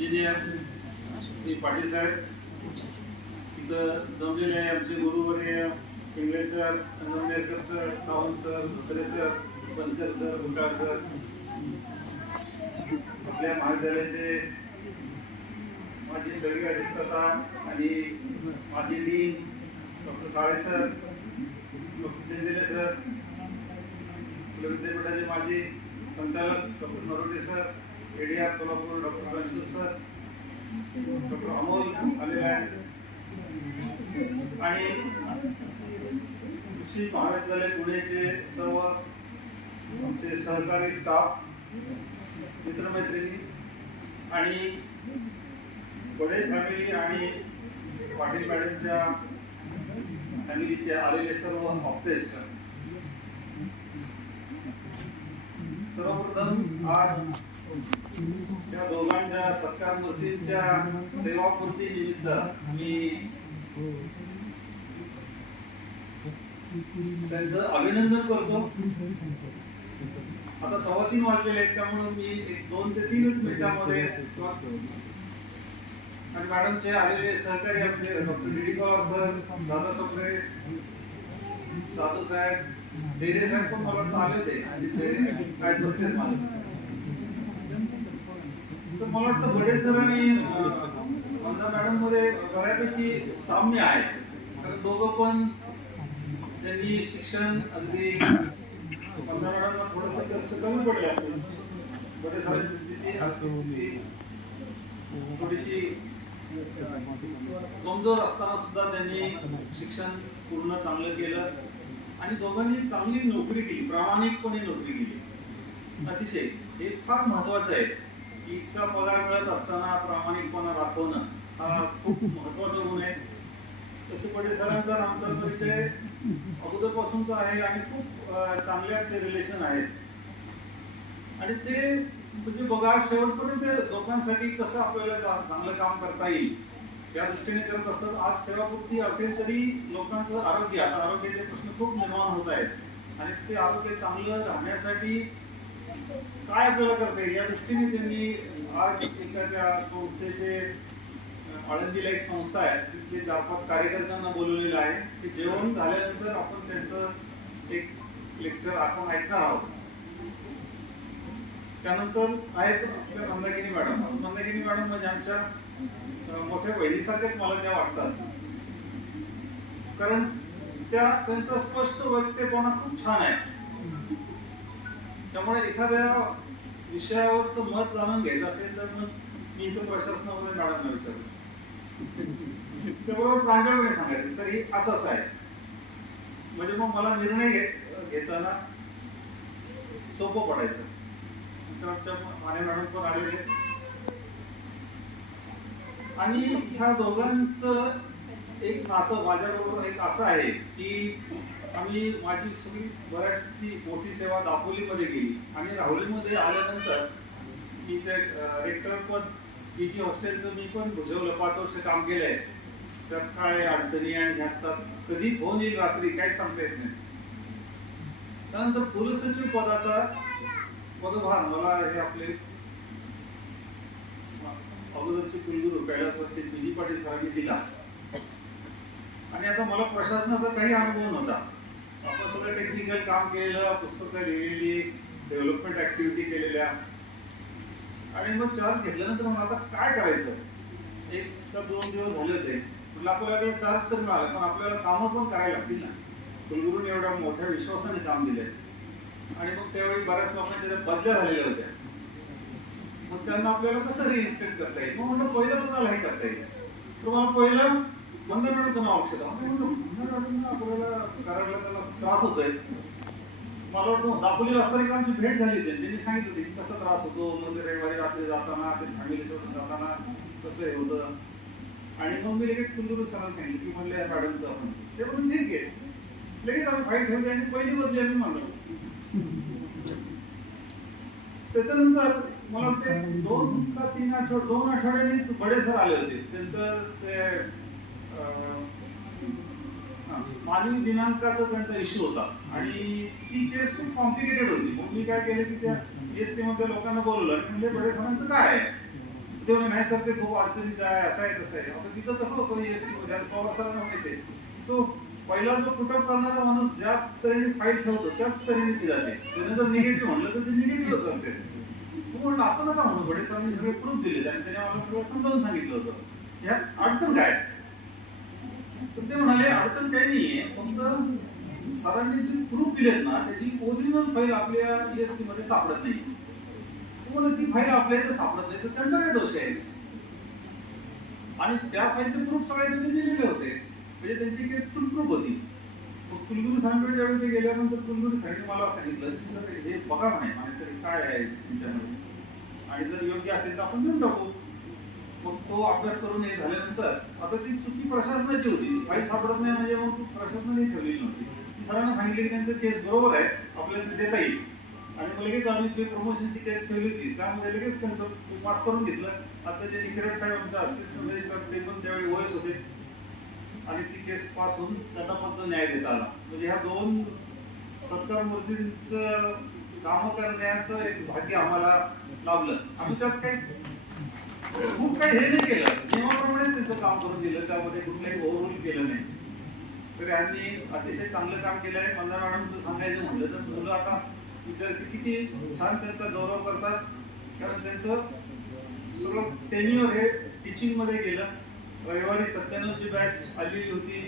Engineer Shri Patil साहेब. तिथं जमलेले आहे आमचे गुरुवर्य Pingale sir Sangamnerkar sir Sawant sir Dhotre sir Bankar sir Gutal sir. आपल्या महाविद्यालयाचे माझी सगळी अधिष्ठाता आणि माझी dean doctor Sale sir doctor Chandile sir विद्यापीठाचे माजी संचालक doctor Narote sir ADR Solapur doctor Ranjit sir doctor Amol आलेला आहे. आणि कृषी महाविद्यालय पुणेचे सर्व आमचे सहकारी स्टाफ मित्रमैत्रिणी आणि बडे फॅमिली आणि पाटील मॅडमच्या फॅमिलीचे आलेले सर्व ऑफिस्ट सर्वप्रथम आज या दोघांच्या सत्कार मूर्तींच्या सेवापूर्ती निमित्त मी त्यांचं अभिनंदन करतो. आता सव्वा तीन वाजलेले आहेत त्यामुळे मी एक दोन ते तीनच मिनिटांमध्ये आणि मॅडमचे आलेले सहकारी आपले डॉक्टर डी पवार सर दादा सप्रे साधू साहेब डेरे साहेब पण मला आले होते आणि ते काय बसले मला. तर मला वाटतं बडे सर आणि मॅडममध्ये बऱ्यापैकी साम्य आहे. कारण दोघं पण त्यांनी शिक्षण अगदी मॅडमला थोडंसं कष्ट कमी पडले बडे सरांची स्थिती स्थिती थोडीशी कमजोर असताना सुद्धा त्यांनी शिक्षण पूर्ण चांगलं केलं. आणि दोघांनी चांगली नोकरी केली प्रामाणिकपणे नोकरी केली. अतिशय. हे फार महत्वाचं आहे. इतका पगार मिळत असताना प्रामाणिकपणा दाखवणं हा खूप महत्त्वाचा गुण आहे. तसे पटेल सरांचा आमचा परिचय अगोदरपासूनचा आहे आणि खूप चांगल्या ते रिलेशन आहेत. आणि ते म्हणजे बघा शेवटपर्यंत लोकांसाठी कसं आपल्याला चांगलं काम करता येईल या दृष्टीने करत असतात. आज सेवापूर्ती असेल तरी लोकांचं आरोग्य आता आरोग्याचे प्रश्न खूप निर्माण होत आहेत. आणि ते आरोग्य चांगलं राहण्यासाठी काय आपल्याला करता येईल? या दृष्टीने त्यांनी आज एखाद्या संस्थेचे आळंदीला एक संस्था आहे तिथले चार पाच कार्यकर्त्यांना बोलवलेलं आहे. की जेवण झाल्यानंतर आपण त्यांचं एक लेक्चर आपण ऐकणार आहोत. त्यानंतर आहेत आपल्या मंदाकिनी मॅडम. मंदाकिनी मॅडम म्हणजे आमच्या मोठ्या बहिणीसारख्याच मला त्या वाटतात. कारण त्या त्यांचा स्पष्ट वक्तेपणा खूप छान आहे. त्यामुळे एखाद्या विषयावरचं मत जाणून घ्यायचं असेल तर मग मी इथं प्रशासनामध्ये मॅडमना विचारतो. त्याबरोबर प्रांजळपणे सांगायचं सर हे असं असं आहे. म्हणजे मग मला निर्णय घे- घेताना सोपं पडायचं. तर माने मॅडम पण आलेले आणि ह्या दोघांचं एक नातं माझ्याबरोबर एक असं आहे की आम्ही माझी सगळी बऱ्याचशी मोठी सेवा दापोलीमध्ये गेली आणि राहुलीमध्ये आल्यानंतर मी ते रेक्टर पद पी जी हॉस्टेलचं मी पण भुजवलं पाच वर्ष काम केलंय त्यात काय अडचणी आणि असतात कधी फोन येईल रात्री काही सांगता येत नाही. त्यानंतर कुलसचिव पदाचा पदभार मला हे आपले अगोदरचे कुलगुरू कैलासवासी पी जी पाटील सरांनी दिला. आणि आता मला प्रशासनाचा काही अनुभव नव्हता. आपण सगळं टेक्निकल काम केलेलं पुस्तकं लिहिलेली डेव्हलपमेंट ऍक्टिव्हिटी केलेल्या. आणि मग चार्ज घेतल्यानंतर मग आता काय करायचं? एक तर दोन दिवस झाले होते. म्हटलं आपल्याला चार्ज तर मिळाला पण आपल्याला कामं पण करायला लागतील ना. कुलगुरूने एवढ्या मोठ्या विश्वासाने काम दिलंय. आणि मग त्यावेळी बऱ्याच लोकांच्या बदल्या झालेल्या होत्या. मग त्यांना आपल्याला कसं रिइन्स्टेट करता येईल? मग म्हणलं पहिलं कोणाला हे करता येईल? तर पहिलं मंदा मॅडमचं नाव लक्षात आलं. म्हणलं आपल्याला करायला त्याला त्रास होतोय. मला वाटतं हो, दापोलीला असताना एक आमची भेट झाली होती. त्यांनी सांगितलं होतं की कसा त्रास होतो. मग रविवारी रात्री जाताना ते फॅमिलीसोबत जाताना कसं हे होतं. आणि मग मी लगेच कुंदूर सरांना सांगितलं की म्हणले मॅडमचं आपण. ते म्हणून ठीक आहे. लगेच आम्ही फाईट ठेवली आणि पहिली बदली आम्ही म्हणलो त्याच्यानंतर मला वाटते दोन का तीन आठवड दोन आठवड्यांनीच बडे सर आले होते. त्यांचं ते मानवी दिनांकाचा त्यांचा इश्यू होता. आणि ती केस खूप कॉम्प्लिकेटेड होती. मग मी काय केलं की त्या एस टी मध्ये लोकांना बोलवलं आणि म्हणजे बडे सरांचं काय आहे? ते म्हणे नाही सर ते खूप अडचणीचं आहे असं आहे तसं आहे. आता तिथं कसं होतं एस टी मध्ये पवार सरांना माहिती आहे. तो पहिला जो कुटप करणारा माणूस ज्या तऱ्हेने फाईट ठेवतो त्याच तऱ्हेने ती जाते. त्याने जर निगेटिव्ह म्हणलं तर ते निगेटिव्ह जाते. तू म्हणलं असं नका म्हणून बडे सरांनी सगळे प्रूफ दिले आणि त्याने मला सगळं समजावून सांगितलं होतं. ह्यात अडचण काय? तर ते म्हणाले अडचण काही नाहीये फक्त सरांनी जे प्रूफ दिलेत ना त्याची ओरिजिनल फाईल आपल्या ईएसटी मध्ये सापडत नाही. तुम्हाला ती फाईल आपल्या इथे सापडत नाही तर त्यांचा काय दोष आहे? आणि त्या फाईलचे प्रूफ सगळे त्यांनी दिलेले होते. म्हणजे त्यांची केस फुल प्रूफ होती. मग कुलगुरू सांगतो ज्यावेळी ते गेल्यानंतर कुलगुरू साहेब मला सांगितलं की सर हे बघा म्हणे म्हणे सर काय आहे त्यांच्यामध्ये आणि जर योग्य असेल तर आपण देऊन टाकू. मग तो अभ्यास करून हे झाल्यानंतर आता ती चुकी प्रशासनाची होती. काही सापडत नाही म्हणजे मग तू प्रशासनाने ठेवलेली नव्हती. सरांना सांगितले की त्यांचं केस बरोबर आहे आपल्याला ते देता येईल. आणि मग लगेच आम्ही जे प्रमोशनची केस ठेवली होती त्यामध्ये लगेच त्यांचं पास करून घेतलं. आता जे डिक्रेट साहेब आमच्या असिस्टंट रजिस्ट्रार ते पण त्यावेळी वयस होते. आणि ती केस पास होऊन त्यांना पण न्याय देता आला. म्हणजे ह्या दोन सत्कार मूर्तींचं कामं करण्याचं एक भाग्य आम्हाला लाभलं. आम्ही त्यात काही काही हे नाही. केलं नियमाप्रमाणे त्यांचं काम करून दिलं. त्यामध्ये कुठलंही ओव्हररूल केलं नाही. तर यांनी अतिशय चांगलं काम केलं आहे मंदार मॅडमचं सांगायचं म्हटलं तर मुलं आता विद्यार्थी किती छान त्यांचा गौरव करतात. कारण त्यांचं सगळं टेन्युअर हे टीचिंगमध्ये गेलं. रविवारी सत्त्याण्णवची बॅच आलेली होती.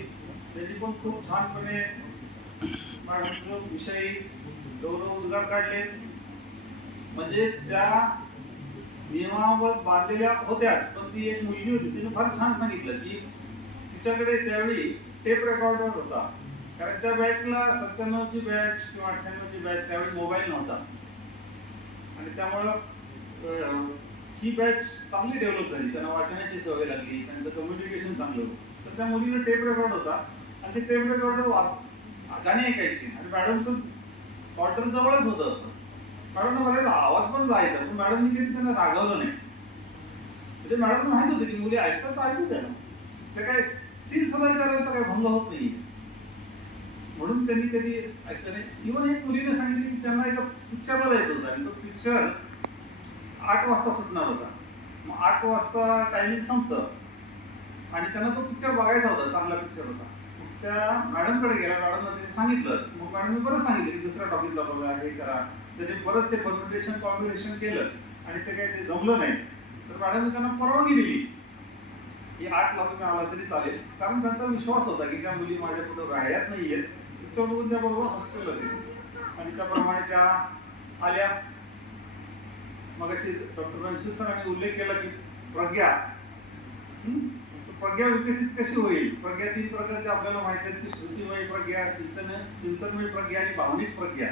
त्यांनी पण खूप छानपणे मॅडमचं विषयी गौरव उद्गार काढले. म्हणजे त्या नियमावर बांधलेल्या होत्याच पण ती एक मुलगी होती तिने फार छान सांगितलं की तिच्याकडे त्यावेळी टेप रेकॉर्डर होता. कारण त्या बॅचला सत्त्याण्णवची बॅच किंवा अठ्ठ्याण्णवची बॅच त्यावेळी मोबाईल नव्हता. आणि त्यामुळं ही बॅच चांगली डेव्हलप झाली. त्यांना वाचनाची सवय लागली त्यांचं कम्युनिकेशन चांगलं होतं. तर त्या मुलीनं टेप रेकॉर्ड होता. आणि ते टेप रेकॉर्डर वाच गाणी ऐकायची. आणि मॅडमचं ऑर्डर जवळच होतं. मॅडमना बऱ्याच आवाज पण जायचा. पण मॅडमनी कधी त्यांना रागवलं नाही. म्हणजे मॅडम माहीत होतं की मुली ऐकतात तर ऐकू द्या ते काय सील सदाचाराचा काय भंग होत नाही म्हणून त्यांनी कधी ऐकलं इव्हन एक मुलीने सांगितलं की त्यांना एका पिक्चरला जायचं होतं. आणि तो पिक्चर आठ वाजता सुटणार होता. मग आठ वाजता टायमिंग संपतं. आणि त्यांना तो पिक्चर बघायचा होता. चांगला पिक्चर होता. मग त्या मॅडमकडे गेला. मॅडमला त्यांनी सांगितलं. मग मॅडमने बरं सांगितलं की दुसऱ्या टॉपिकला बघा हे करा. त्याने परत ते परम्युटेशन कॉम्बिनेशन केलं आणि ते काही ते जमलं नाही. तर मॅडमने त्यांना परवानगी दिली. की आठला रुपये आला तरी चालेल. कारण त्यांचा विश्वास होता की त्या मुली माझ्या पुढे राहण्यात नाही आहेत तिच्या बघून त्या बरोबर हॉस्टेलला आणि त्याप्रमाणे त्या आल्या. मग अशी डॉक्टर रणशील सरांनी उल्लेख केला की प्रज्ञा. प्रज्ञा विकसित कशी होईल? प्रज्ञा तीन प्रकारच्या आपल्याला माहिती आहेत. की श्रुतीमय प्रज्ञा चिंतन चिंतनमय प्रज्ञा आणि भावनिक प्रज्ञा.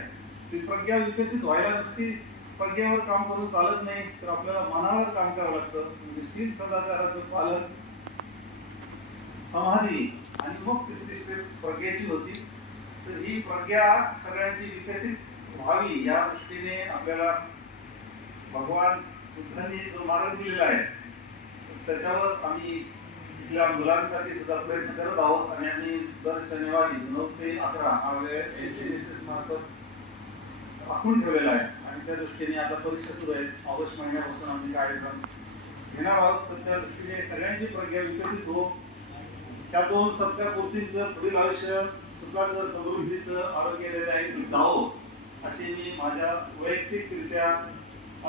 ती प्रज्ञा विकसित व्हायला नसती प्रज्ञेवर काम करून चालत नाही तर आपल्याला मनावर काम करावं लागतं. म्हणजे शील सदाचाराचं पालन समाधी आणि मग तिसरी स्टेप प्रज्ञेची होती. तर ही प्रज्ञा सगळ्यांची विकसित व्हावी या दृष्टीने आपल्याला भगवान बुद्धांनी जो मार्ग दिलेला आहे त्याच्यावर आम्ही इथल्या मुलांसाठी सुद्धा प्रयत्न करत आहोत. आणि आम्ही दर शनिवारी नऊ ते अकरा हा वेळ एनसीएसएस मार्फत आखून ठेवलेला आहे. आणि त्या दृष्टीने आता परीक्षा सुरू आहेत. ऑगस्ट महिन्यापासून आम्ही कार्यक्रम घेणार आहोत. तर त्या दृष्टीने सगळ्यांची प्रज्ञा विकसित हो त्या दोन सत्कार पुढील आयुष्य सुखाचं समृद्धीचं आरोग्यदायी जावो अशी मी माझ्या वैयक्तिकरित्या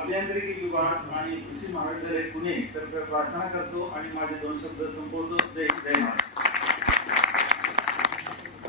अभियांत्रिकी विभाग आणि कृषी महाविद्यालय पुणे तर प्रार्थना करतो आणि माझे दोन शब्द संपवतो. जय जय महाराज